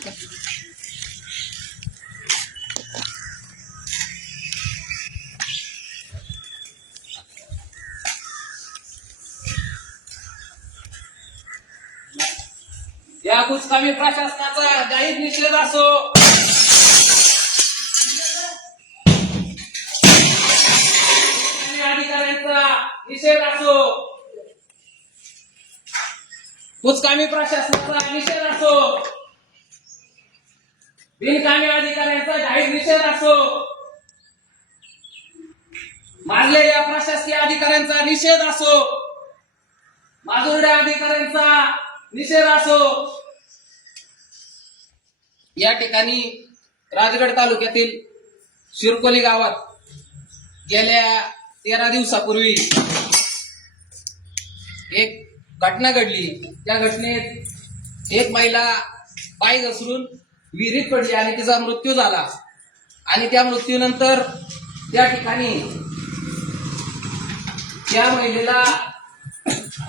या कुचकामी प्रशासनाचा जाहीर निषेध असो. अधिकाऱ्यांचा निषेध असो. कुचकामी प्रशासनाचा निषेध असो. बिनकामी अधिकाऱ्यांचा जाहीर निषेध असो. मारलेल्या प्रशासकीय अधिकाऱ्यांचा निषेध असो. माजुरड्या अधिकाऱ्यांचा निषेध असो. या ठिकाणी राजगड तालुक्यातील शिरकोली गावात गेल्या तेरा दिवसापूर्वी एक घटना घडली. त्या घटनेत एक महिला पाय घसरून विहिरीत पडली आणि तिचा मृत्यू झाला. आणि त्या मृत्यूनंतर त्या ठिकाणी त्या महिलेला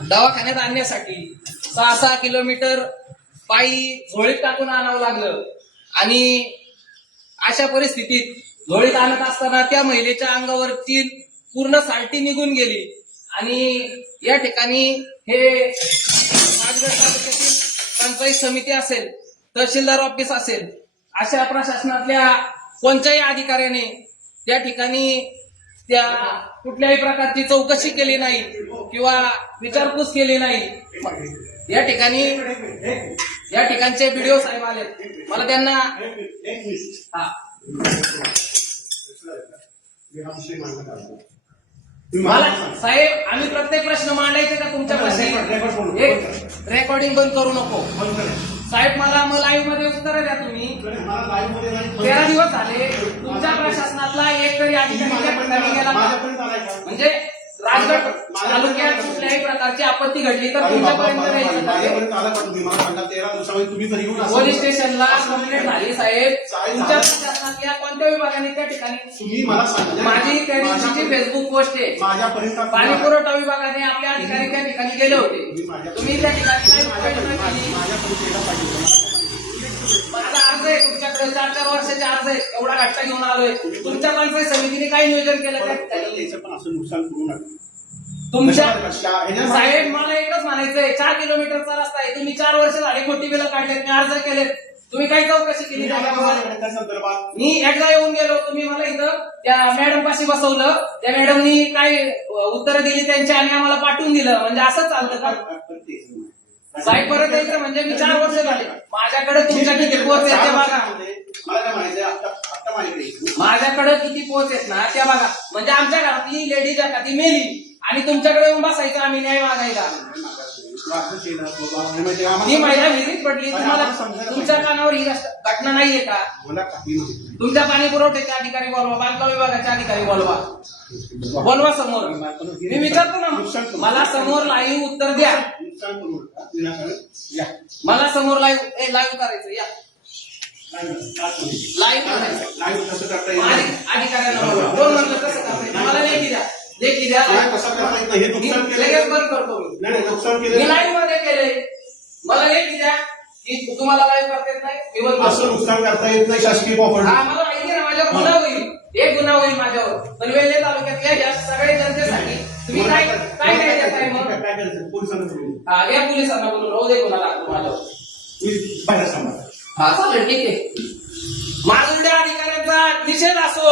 दवाखान्यात आणण्यासाठी सहा सहा किलोमीटर पायी झोळीत टाकून आणावं लागलं. आणि अशा परिस्थितीत झोळीत आणत असताना त्या महिलेच्या अंगावरची पूर्ण साल्टी निघून गेली. आणि या ठिकाणी हे राजगड तालुक्यातील पंचायत समिती असेल तहसीलदार ऑफिस असेल अशा प्रशासनातल्या कोणत्याही अधिकाऱ्याने त्या ठिकाणी त्या कुठल्याही प्रकारची चौकशी केली नाही किंवा विचारपूस केली नाही. या ठिकाणी या ठिकाणचे व्हिडिओ साहेब आले मला त्यांना हा. मला साहेब आम्ही प्रत्येक प्रश्न मांडायचे का तुमच्या रेकॉर्डिंग बंद करू नको. साहेब मला मग लाईव्हमध्ये उत्तर द्या तुम्ही तेरा दिवस झाले तुमच्या प्रशासनातला एक तरी अधिकारी गेला? म्हणजे राजगड तालुक्यात कुठल्याही प्रकारची आपत्ती घडली तर तुमच्यापर्यंत? पोलीस स्टेशनला कंप्लेंट साहेब तुमच्या प्रशासनातल्या कोणत्या विभागाने त्या ठिकाणी तुम्ही मला सांगा माझी त्या दिवशीची फेसबुक पोस्ट आहे. माझ्यापर्यंत पाणी पुरवठा विभागाने आपल्या अधिकारी त्या ठिकाणी गेले होते. तुम्ही त्या ठिकाणी काय उपाययोजना केली. माझा अर्ज आहे तुमच्याकडे चार चार वर्षाचे अर्ज आहे एवढा घट्टा घेऊन आलोय. तुमच्या पंचायत समितीने काय नियोजन केलं त्या परत ठिकाणी याचं पण असं नुकसान करू नका. तुमच्या साहेब मला एकच म्हणायचंय. चार किलोमीटरचा रस्ता आहे. तुम्ही चार वर्ष झाले खोटी बिलं काढलेत मी अर्ज केले तुम्ही काही चौकशी केली त्या संदर्भात मी एकदा येऊन गेलो तुम्ही मला इथं त्या मॅडम पाशी बसवलं. त्या मॅडमनी काय उत्तर दिली त्यांची आणि आम्हाला पाठवून दिलं. म्हणजे असं चालतं का? पण तेच नाही. साहेब परत यायचं म्हणजे मी चार वर्ष झाले. माझ्याकडे तुमच्या किती पोच आहेत ते बघा. मला काय म्हणायचं आता आता माझ्याकडे किती पोच आहेत ना त्या बघा. म्हणजे आमच्या घरातली लेडीज आहे का ती मेली. आणि तुमच्याकडे येऊन बसायचं आम्ही न्याय मागायला. हे महिला विहिरीत पडली तुम्हाला तुमच्या. कानावर ही घटना नाहीये का. तुमच्या पाणी पुरवठ्याचे अधिकारी बोलवा बांधकाम विभागाचे अधिकारी बोलवा. बोलवा समोर. मी विचारतो ना. मला समोर लाईव्ह उत्तर द्या. मला समोर लाईव्ह लाईव्ह करायचं या. लाईव्ह करायचं. अधिकाऱ्यांना बोलवा. कोण म्हणलं कसं करता येईल? मला लेखी द्या. लेखी द्या. नाही, कसं करता. नाही हे नुकसान केलं मी केलं लाईव्हमध्ये केलंय. मला लेखी द्या की तुम्हाला लाईव्ह करता येत नाही मी बंद असं नुकसान करता येत नाही शासकीय प्रॉपर्टी हा मला माहिती आहे ना माझ्यावर गुन्हा होईल. एक गुन्हा होईल माझ्यावर. पण वेल्हे तालुक्यातल्या या सगळ्या जनतेसाठी. तुम्ही काय काय काय देताय मग? काय करायचं पोलिसांना बोलवून. हा या पोलिसांना बोलून राहू दे गुन्हा लागतो माझ्यावर तुम्ही बाहेर सांगा हा चालेल ठीक आहे. माजुरड्या अधिकाऱ्यांचा निषेध असो.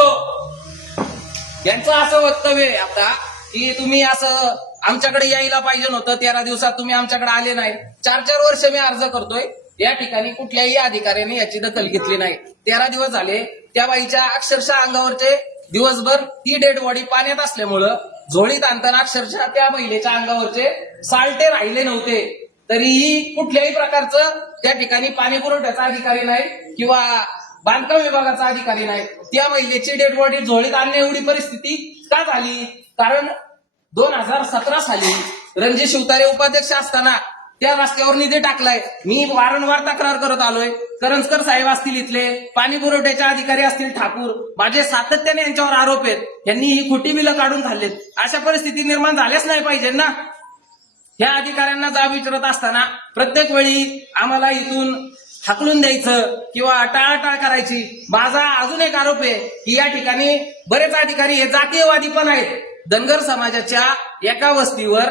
यांचं असं वक्तव्य आहे आता की तुम्ही असं आमच्याकडे यायला पाहिजे नव्हतं तेरा दिवसात तुम्ही आमच्याकडे आले नाही. चार चार वर्ष मी अर्ज करतोय. या ठिकाणी कुठल्याही अधिकाऱ्याने याची दखल घेतली नाही. तेरा दिवस झाले त्या बाईच्या अक्षरशः अंगावरचे दिवसभर ती डेड बॉडी पाण्यात असल्यामुळं झोळीत आणताना अक्षरशः त्या महिलेच्या अंगावरचे साल्टे राहिले नव्हते. तरीही कुठल्याही प्रकारचं त्या ठिकाणी पाणी पुरवठ्याचा अधिकारी नाही किंवा बांधकाम विभागाचा अधिकारी नाही. त्या महिलेची डेड बॉडी झोळीत आणण्या एवढी परिस्थिती का झाली? कारण दोन हजार सतरा साली रणजित शिवतारे उपाध्यक्ष असताना त्या रस्त्यावर निधी टाकलाय. मी वारंवार तक्रार करत आलोय. करंजकर साहेब असतील इथले पाणी पुरवठ्याचे अधिकारी असतील ठाकूर माझे सातत्याने यांच्यावर आरोप आहेत. यांनी ही खोटी बिलं काढून खाल्लेत. अशा परिस्थिती निर्माण झाल्याच नाही पाहिजे ना? ह्या अधिकाऱ्यांना जाब विचारत असताना प्रत्येक वेळी आम्हाला इथून हाकलून द्यायचं किंवा टाळाटाळ करायची. माझा अजून एक आरोप आहे की या ठिकाणी बरेच अधिकारी हे जातीयवादी पण आहेत. धनगर समाजाच्या एका वस्तीवर